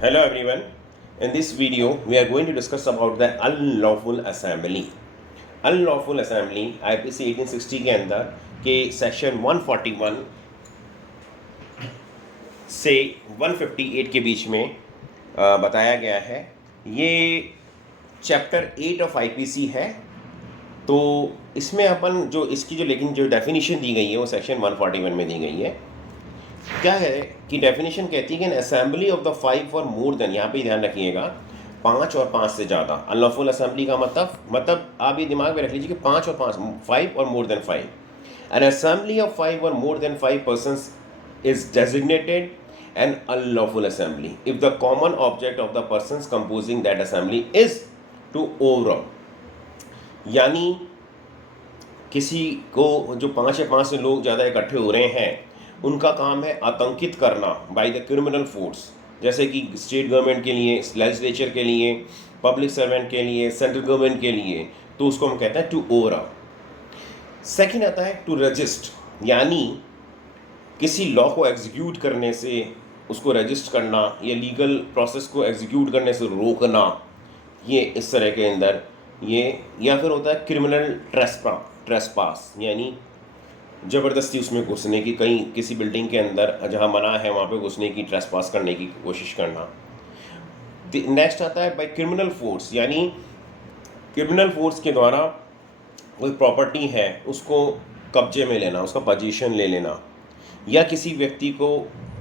Hello everyone. In this video, we are going to discuss about the unlawful assembly. Unlawful assembly IPC 1860 के अंदर के section 141 से 158 के बीच में बताया गया है। ये चैप्टर 8 ऑफ आईपीसी है। तो इसमें अपन जो इसकी जो लेकिन जो डेफिनेशन दी गई है वो सेक्शन 141 में दी गई है। क्या है कि डेफिनेशन कहती है कि असेंबली ऑफ द 5 और मोर देन, यहाँ पे ध्यान रखिएगा 5 और 5 से ज़्यादा। अनलॉफुल असेंबली का मतलब आप ये दिमाग में रख लीजिए कि 5 और 5 और more than 5। An assembly of 5 और more than 5 persons is designated an unlawful assembly if the common object of the persons composing that assembly is to overawe. यानी किसी को जो 5 या 5 से लोग ज़्यादा इकट्ठे हो रहे हैं उनका काम है आतंकित करना बाय द क्रिमिनल फोर्स, जैसे कि स्टेट गवर्नमेंट के लिए, लेजिस्लेचर के लिए, पब्लिक सर्वेंट के लिए, सेंट्रल गवर्नमेंट के लिए, तो उसको हम कहते हैं टू ओवरऑल। सेकंड आता है टू रजिस्ट, यानी किसी लॉ को एग्जीक्यूट करने से उसको रजिस्ट करना या लीगल प्रोसेस को एग्जीक्यूट करने से रोकना, ये इस तरह के अंदर ये। या फिर होता है क्रिमिनल ट्रेसपास, यानी ज़बरदस्ती उसमें घुसने की, कहीं किसी बिल्डिंग के अंदर जहाँ मना है वहाँ पे घुसने की, ट्रेसपास करने की कोशिश करना। नेक्स्ट आता है बाय क्रिमिनल फोर्स, यानी क्रिमिनल फोर्स के द्वारा कोई प्रॉपर्टी है उसको कब्जे में लेना, उसका पोजीशन ले लेना, या किसी व्यक्ति को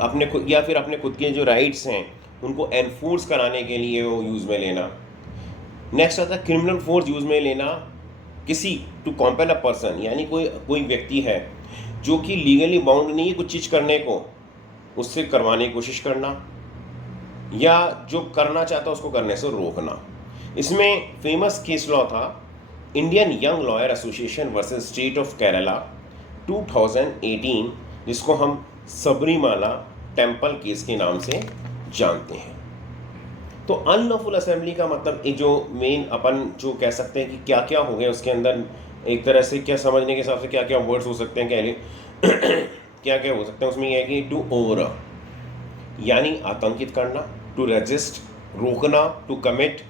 अपने खुद के जो राइट्स हैं उनको एनफोर्स कराने के लिए वो यूज़ में लेना। नेक्स्ट आता है क्रिमिनल फोर्स यूज़ में लेना किसी टू कॉम्पेल अ पर्सन, यानी कोई व्यक्ति है जो कि लीगली बाउंड नहीं है कुछ चीज़ करने को, उससे करवाने की कोशिश करना, या जो करना चाहता उसको करने से रोकना। इसमें फेमस केस लॉ था Indian young lawyer association versus state of Kerala 2018, जिसको हम सबरीमाला टेम्पल केस के नाम से जानते हैं। तो अनलॉफुल असेंबली का मतलब एक जो मेन अपन जो कह सकते हैं कि क्या क्या हो गया उसके अंदर, एक तरह से क्या समझने के हिसाब से क्या क्या वर्ड्स हो सकते हैं, क्या क्या हो सकते हैं उसमें यह है कि टू ओवर, यानी आतंकित करना, टू रजिस्ट रोकना, to commit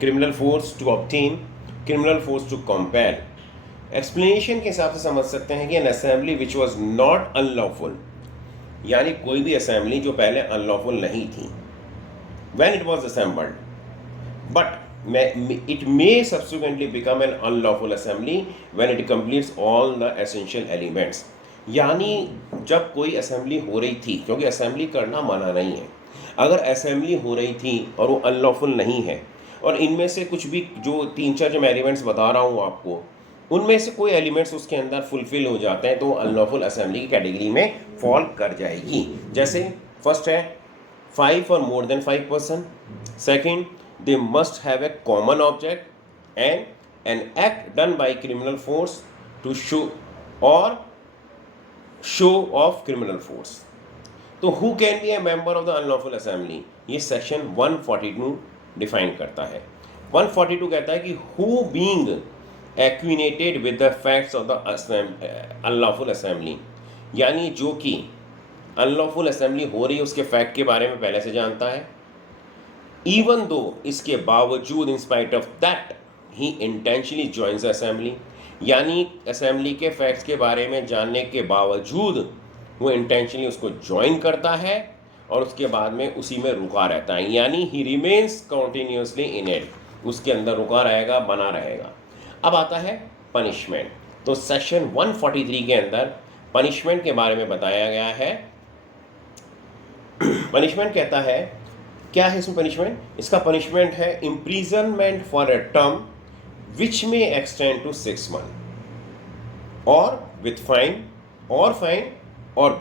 criminal force, to obtain criminal force, to compel. Explanation के हिसाब से समझ सकते हैं कि an assembly which was not unlawful, यानी कोई भी असेंबली जो पहले अनलॉफुल नहीं थी when it was assembled, but it may subsequently become an unlawful assembly when it completes all the essential elements। यानी जब कोई असेंबली हो रही थी, क्योंकि असेंबली करना मना नहीं है, अगर असेंबली हो रही थी और वो अनलॉफुल नहीं है और इनमें से कुछ भी जो 3-4 जो मैं एलिमेंट्स बता रहा हूँ आपको, उनमें से कोई एलिमेंट्स उसके अंदर फुलफिल हो जाते हैं तो अनलॉफुल असेंबली की कैटेगरी में फॉल कर जाएगी। जैसे फर्स्ट है 5 or more than 5 person. Second, they must have a common object and an act done by criminal force to show of criminal force. तो who can be a member of the unlawful assembly? ये section 142 define करता है। 142 कहता है कि who being acquainted with the facts of the unlawful assembly, यानी जो कि अनलॉफुल असेंबली हो रही है उसके फैक्ट के बारे में पहले से जानता है, इवन दो इसके बावजूद, in spite of that he intentionally joins assembly, यानी असेंबली के फैक्ट्स के बारे में जानने के बावजूद वो इंटेंशनली उसको ज्वाइन करता है और उसके बाद में उसी में रुका रहता है, यानी ही रिमेन्स कंटिन्यूसली इन इट, उसके अंदर रुका रहेगा, बना रहेगा। अब आता है पनिशमेंट। तो सेक्शन 143 के अंदर पनिशमेंट के बारे में बताया गया है। पनिशमेंट कहता है, क्या है इसमें पनिशमेंट? इसका पनिशमेंट है imprisonment for a term which में एक्सटेंड टू 6 months और विथ फाइन और